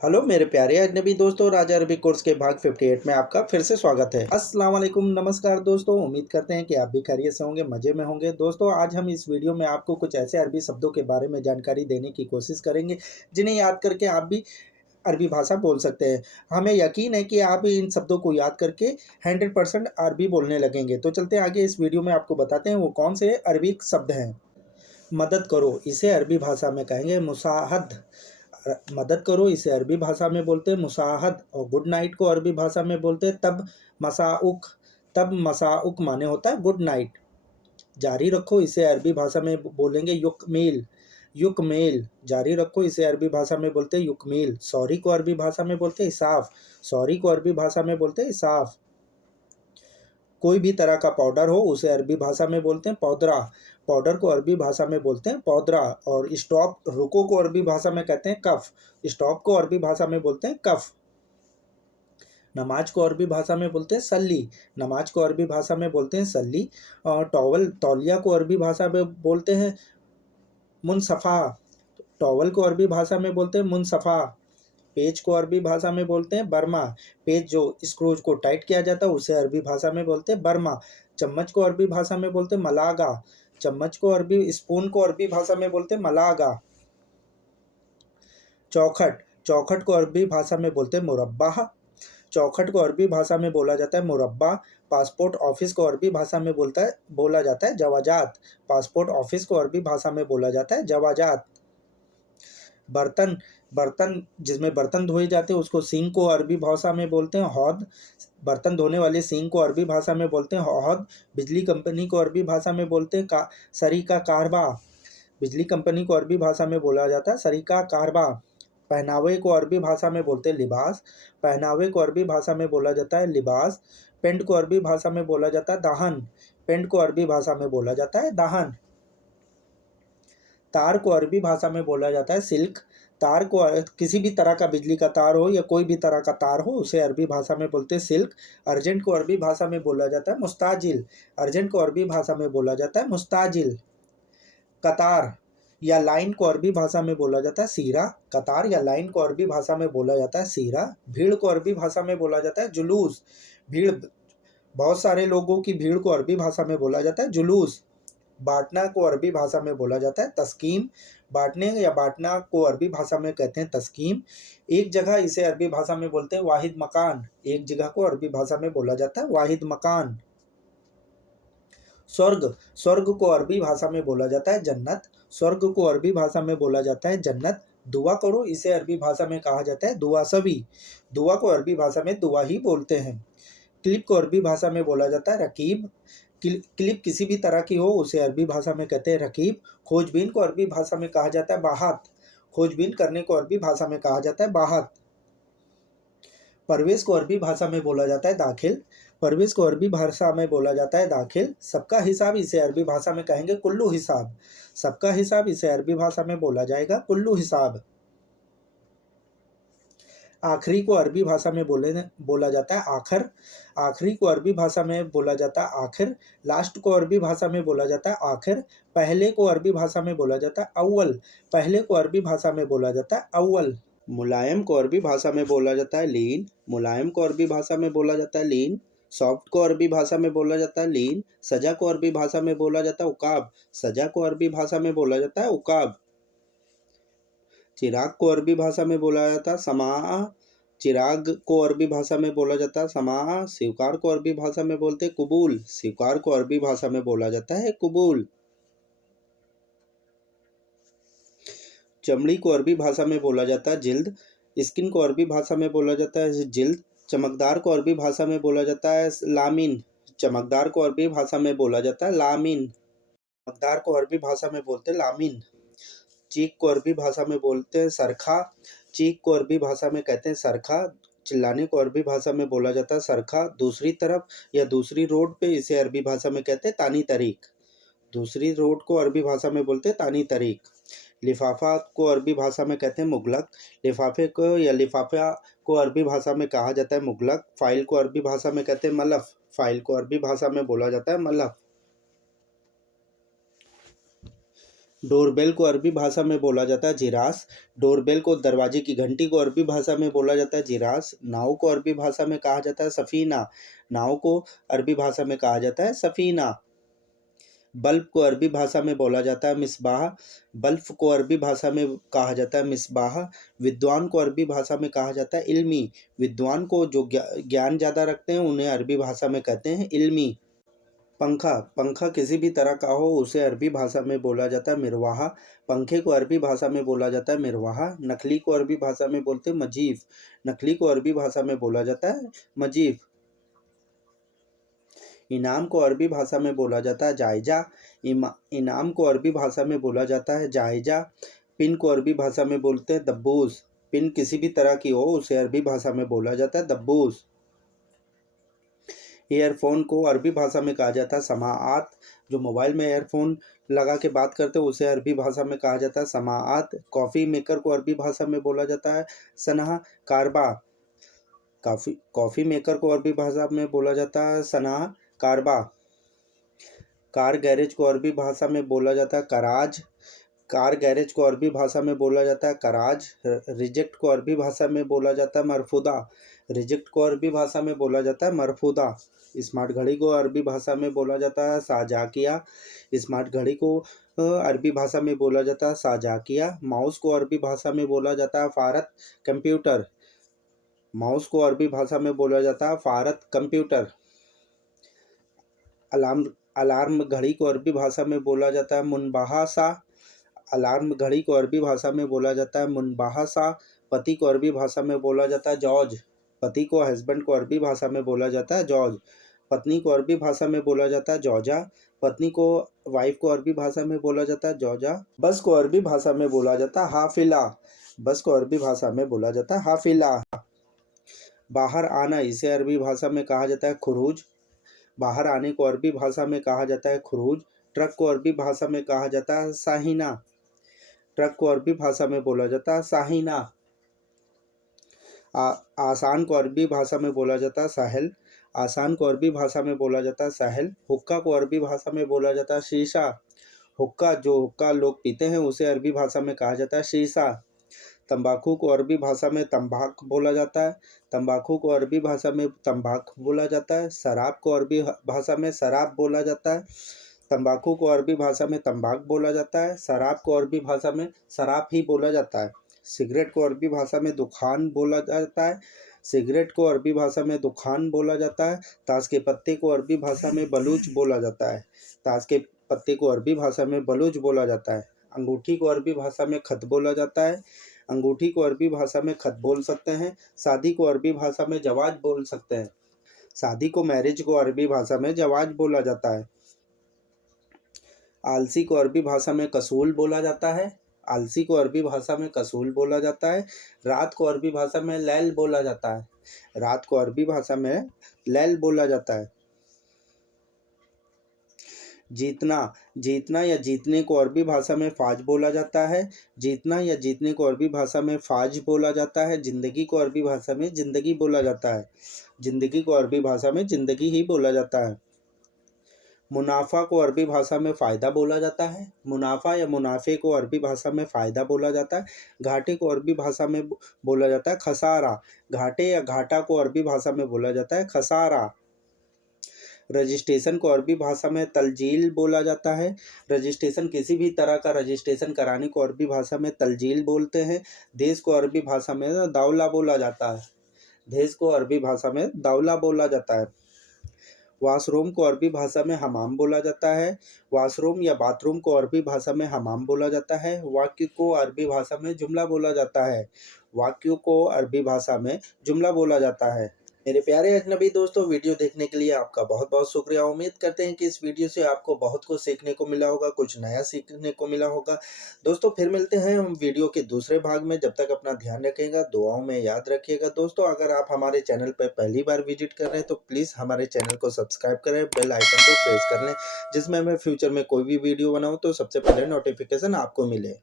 Hello मेरे प्यारे अजनबी दोस्तों, राजा अरबी कोर्स के भाग 58 में आपका फिर से स्वागत है। अस्सलाम वालेकुम, नमस्कार दोस्तों। उम्मीद करते हैं कि आप भी खैरियत से होंगे, मज़े में होंगे। दोस्तों, आज हम इस वीडियो में आपको कुछ ऐसे अरबी शब्दों के बारे में जानकारी देने की कोशिश करेंगे जिन्हें याद करके आप भी अरबी भाषा बोल सकते हैं। हमें यकीन है कि आप इन शब्दों को याद करके 100% अरबी बोलने लगेंगे। तो चलते हैं आगे, इस वीडियो में आपको बताते हैं वो कौन से अरबी शब्द हैं। मदद करो, इसे अरबी भाषा में कहेंगे मुसाहद। मदद करो, इसे अरबी भाषा में बोलते हैं मुसाहद। और गुड नाइट को अरबी भाषा में बोलते हैं तब मसाउक। तब मसाउक माने होता है गुड नाइट। जारी रखो, इसे अरबी भाषा में बोलेंगे युकमील। युकमील, जारी रखो, इसे अरबी भाषा में बोलते हैं युकमील। सॉरी को अरबी भाषा में बोलते हैं इसाफ। सॉरी को अरबी भाषा में बोलते हैं इसाफ। कोई भी तरह का पाउडर हो उसे अरबी भाषा में बोलते हैं पौदरा। पाउडर को अरबी भाषा में बोलते हैं पौदरा। और स्टॉप, रुको को अरबी भाषा में कहते हैं कफ। स्टॉप को अरबी भाषा में बोलते हैं कफ। नमाज को अरबी भाषा में बोलते हैं सल्ली। नमाज को अरबी भाषा में बोलते हैं सल्ली। और टॉवल, तौलिया को अरबी भाषा में बोलते हैं मुनसफ़ा। टॉवल को अरबी भाषा में बोलते हैं मुनसफ़ा। पेज को अरबी भाषा में बोलते हैं बर्मा। पेज जो स्क्रूज को टाइट किया जाता है उसे अरबी भाषा में बोलते हैं बर्मा। चम्मच को अरबी भाषा में बोलते हैं मलागा। चम्मच को अरबी, स्पून को अरबी भाषा में बोलते हैं मलागा। चौखट, चौखट को अरबी भाषा में बोलते हैं मुरब्बा। चौखट को अरबी भाषा में बोला जाता है मुरब्बा। पासपोर्ट ऑफिस को अरबी भाषा में बोला जाता है जवाजात। पासपोर्ट ऑफिस को अरबी भाषा में बोला जाता है जवाजात। बर्तन, बर्तन जिसमें बर्तन धोए जाते हैं उसको सिंक को अरबी भाषा में बोलते हैं हौद। बर्तन धोने वाले सिंक को अरबी भाषा में बोलते हैं हौद। बिजली कंपनी को अरबी भाषा में बोलते हैं सरीका कारबा। बिजली कंपनी को अरबी भाषा में बोला जाता है सरीका कारबा। पहनावे को अरबी भाषा में बोलते हैं लिबास। पहनावे को अरबी भाषा में बोला जाता है लिबास। पेंट को अरबी भाषा में बोला जाता है दाहन। पेंट को अरबी भाषा में बोला जाता है दाहन। तार को अरबी भाषा में बोला जाता है सिल्क। तार को, किसी भी तरह का बिजली का तार हो या कोई भी तरह का तार हो उसे अरबी भाषा में बोलते हैं सिल्क। अर्जेंट को अरबी भाषा में बोला जाता है मुस्ताजिल। अर्जेंट को अरबी भाषा में बोला जाता है मुस्ताजिल। कतार या लाइन को अरबी भाषा में बोला जाता है सीरा। कतार या लाइन को अरबी भाषा में बोला जाता है सीरा। भीड़ को अरबी भाषा में बोला जाता है जुलूस। भीड़, बहुत सारे लोगों की भीड़ को अरबी भाषा में बोला जाता है जुलूस। बांटना को अरबी भाषा में बोला जाता है तस्कीम। बांटने या बांटना को अरबी भाषा में कहते हैं तस्कीम। एक जगह, इसे अरबी भाषा में बोलते हैं वाहिद मकान। एक जगह को अरबी भाषा में बोला जाता है वाहिद मकान। स्वर्ग, स्वर्ग को अरबी भाषा में बोला जाता है जन्नत। स्वर्ग को अरबी भाषा में बोला जाता है जन्नत। दुआ करो, इसे अरबी भाषा में कहा जाता है दुआ सवी। दुआ को अरबी भाषा में दुआ ही बोलते हैं। क्लिप को अरबी भाषा में बोला जाता है रकीब। क्लिप किसी भी तरह की हो उसे अरबी भाषा में कहते हैं रकीब। खोजबीन को अरबी भाषा में कहा जाता है बाहत। खोजबीन करने को अरबी भाषा में कहा जाता है बाहत। परवेश को अरबी भाषा में बोला जाता है दाखिल। परवेश को अरबी भाषा में बोला जाता है दाखिल। सबका हिसाब, इसे अरबी भाषा में कहेंगे कुल्लू हिसाब। सबका हिसाब, इसे अरबी भाषा में बोला जाएगा कुल्लू हिसाब। आखिरी को अरबी भाषा में बोला जाता है आखिर। आखिरी को अरबी भाषा में बोला जाता है आखिर। लास्ट को अरबी भाषा में बोला जाता है आखिर। पहले को अरबी भाषा में बोला जाता है अव्वल। पहले को अरबी भाषा में बोला जाता है अव्वल। मुलायम को अरबी भाषा में बोला जाता है लीन। मुलायम को अरबी भाषा में बोला जाता है लीन। सॉफ्ट को अरबी भाषा में बोला जाता है लीन। सजा को अरबी भाषा में बोला जाता है उकाब। सजा को अरबी भाषा में बोला जाता है उकाब। चिराग को अरबी भाषा में बोला जाता है समा। चिराग को अरबी भाषा में बोला जाता है समा। स्वीकार को अरबी भाषा में बोलते हैं कुबूल। स्वीकार को अरबी भाषा में बोला जाता है कुबूल। चमड़ी को अरबी भाषा में बोला जाता है जिल्द। स्किन को अरबी भाषा में बोला जाता है जिल्द। चमकदार को अरबी भाषा में बोला जाता है लामिन। चमकदार को अरबी भाषा में बोला जाता है लामिन। चमकदार को अरबी भाषा में बोलते हैं लामिन। चीख को अरबी भाषा में बोलते हैं सरखा। चीख को अरबी भाषा में कहते हैं सरखा। चिल्लाने को अरबी भाषा में बोला जाता है सरखा। दूसरी तरफ या दूसरी रोड पे, इसे अरबी भाषा में कहते हैं तानी तरीक। दूसरी रोड को अरबी भाषा में बोलते हैं तानी तरीक। लिफाफा को अरबी भाषा में कहते हैं मुगलक। लिफाफे को या लिफाफा को अरबी भाषा में कहा जाता है मुगलक। फाइल को अरबी भाषा में कहते हैं मलफ। फाइल को अरबी भाषा में बोला जाता है मलफ। डोरबेल को अरबी भाषा में बोला जाता है जिरास। डोरबेल को, दरवाजे की घंटी को अरबी भाषा में बोला जाता है जिरास। नाव को अरबी भाषा में कहा जाता है सफ़ीना। नाव को अरबी भाषा में कहा जाता है सफ़ीना। बल्ब को अरबी भाषा में बोला जाता है मिसबाह। बल्ब को अरबी भाषा में कहा जाता है मिसबाह। विद्वान को अरबी भाषा में कहा जाता है इल्मी। विद्वान को जो ज्ञान ज़्यादा रखते हैं उन्हें अरबी भाषा में कहते हैं इल्मी। पंखा, पंखा किसी भी तरह का हो उसे अरबी भाषा में बोला जाता है मिरवाहा। पंखे को अरबी भाषा में बोला जाता है मिरवाहा। नखली को अरबी भाषा में बोलते हैं मजीफ। नखली को अरबी भाषा में बोला जाता है मजीफ। इनाम को अरबी भाषा में बोला जाता है जायजा। इनाम को अरबी भाषा में बोला जाता है जायजा। पिन को अरबी भाषा में बोलते हैं दब्बूस। पिन किसी भी तरह की हो उसे अरबी भाषा में बोला जाता है दब्बूस। ईयरफोन को अरबी भाषा में कहा जाता है समाआत। जो मोबाइल में ईयरफोन लगा के बात करते हैं उसे अरबी भाषा में कहा जाता है समाआत। कॉफ़ी मेकर को अरबी भाषा में बोला जाता है सनहा कारबा। कॉफ़ी मेकर को अरबी भाषा में बोला जाता है सनहा कारबा। कार गैरेज को अरबी भाषा में बोला जाता है कराज। कार गैरेज को अरबी भाषा में बोला जाता है कराज। रिजेक्ट को अरबी भाषा में बोला जाता है मरफूदा। रिजेक्ट को अरबी भाषा में बोला जाता है मरफूदा। स्मार्ट घड़ी को अरबी भाषा में बोला जाता है साजाकिया। स्मार्ट घड़ी को अरबी भाषा में बोला जाता है साजाकिया। माउस को अरबी भाषा में बोला जाता है फ़ारत कंप्यूटर। माउस को अरबी भाषा में बोला जाता है फ़ारत कंप्यूटर। अलार्म घड़ी को अरबी भाषा में बोला जाता है मुनबाहासा। अलार्म घड़ी को अरबी भाषा में बोला जाता है मुनबाहासा। पति को अरबी भाषा में बोला जाता है जॉर्ज। पति को, हस्बैंड को अरबी भाषा में बोला जाता है जॉर्ज। पत्नी को अरबी भाषा में बोला जाता है जौजा। पत्नी को, वाइफ को अरबी भाषा में बोला जाता है जौजा। बस को अरबी भाषा में बोला जाता है हाफिला। बस को अरबी भाषा में बोला जाता है हाफिला। बाहर आना, इसे अरबी भाषा में कहा जाता है खुरूज। बाहर आने को अरबी भाषा में कहा जाता है खुरूज। ट्रक को अरबी भाषा में कहा जाता है साहिना। ट्रक को अरबी भाषा में बोला जाता है साहिना। आसान को अरबी भाषा में बोला जाता है साहिल। आसान को अरबी भाषा में बोला जाता है साहिल। हुक्का को अरबी भाषा में बोला जाता है शीशा। हुक्का, जो हुक्का लोग पीते हैं उसे अरबी भाषा में कहा जाता है शीशा। तंबाकू को अरबी भाषा में तंबाक बोला जाता है। तंबाकू को अरबी भाषा में तंबाक बोला जाता है। शराब को अरबी भाषा में शराब बोला जाता है। तंबाकू को अरबी भाषा में तंबाक बोला जाता है। शराब को अरबी भाषा में शराब ही बोला जाता है। सिगरेट को अरबी भाषा में दुखान बोला जाता है। सिगरेट को अरबी भाषा में दुखान बोला जाता है। ताश के पत्ते को अरबी भाषा में बलूच बोला जाता है। ताश के पत्ते को अरबी भाषा में बलूच बोला जाता है। अंगूठी को अरबी भाषा में खत बोला जाता है। अंगूठी को अरबी भाषा में खत बोल सकते हैं। शादी को अरबी भाषा में जवाज बोल सकते हैं। शादी को, मैरिज को अरबी भाषा में जवाज बोला जाता है। आलसी को अरबी भाषा में कसूल बोला जाता है। आलसी को अरबी भाषा में कसूल बोला जाता है। रात को अरबी भाषा में लैल बोला जाता है। रात को अरबी भाषा में लैल बोला जाता है। जीतना, जीतना या जीतने को अरबी भाषा में फाज बोला जाता है। जीतना या जीतने को अरबी भाषा में फाज बोला जाता है। जिंदगी को अरबी भाषा में जिंदगी बोला जाता है। जिंदगी को अरबी भाषा में जिंदगी ही बोला जाता है। मुनाफा को अरबी भाषा में फ़ायदा बोला जाता है। मुनाफा या मुनाफे को अरबी भाषा में फ़ायदा बोला जाता है। घाटे को अरबी भाषा में बोला जाता है खसारा। घाटे या घाटा को अरबी भाषा में बोला जाता है खसारा। रजिस्ट्रेशन को अरबी भाषा में तलजील बोला जाता है। रजिस्ट्रेशन, किसी भी तरह का रजिस्ट्रेशन कराने को अरबी भाषा में तलजील बोलते हैं। देश को अरबी भाषा में दौला बोला जाता है। देश को अरबी भाषा में दौला बोला जाता है। वॉशरूम को अरबी भाषा में हमाम बोला जाता है। वॉशरूम या बाथरूम को अरबी भाषा में हमाम बोला जाता है। वाक्य को अरबी भाषा में जुमला बोला जाता है। वाक्यों को अरबी भाषा में जुमला बोला जाता है। मेरे प्यारे अजनबी दोस्तों, वीडियो देखने के लिए आपका बहुत बहुत शुक्रिया। उम्मीद करते हैं कि इस वीडियो से आपको बहुत कुछ सीखने को मिला होगा, कुछ नया सीखने को मिला होगा। दोस्तों फिर मिलते हैं हम वीडियो के दूसरे भाग में। जब तक अपना ध्यान रखिएगा, दुआओं में याद रखिएगा। दोस्तों अगर आप हमारे चैनल पर पहली बार विजिट कर रहे हैं तो प्लीज़ हमारे चैनल को सब्सक्राइब करें, बेल आइकन को प्रेस कर लें, जिसमें मैं फ्यूचर में कोई भी वीडियो बनाऊँ तो सबसे पहले नोटिफिकेशन आपको मिले।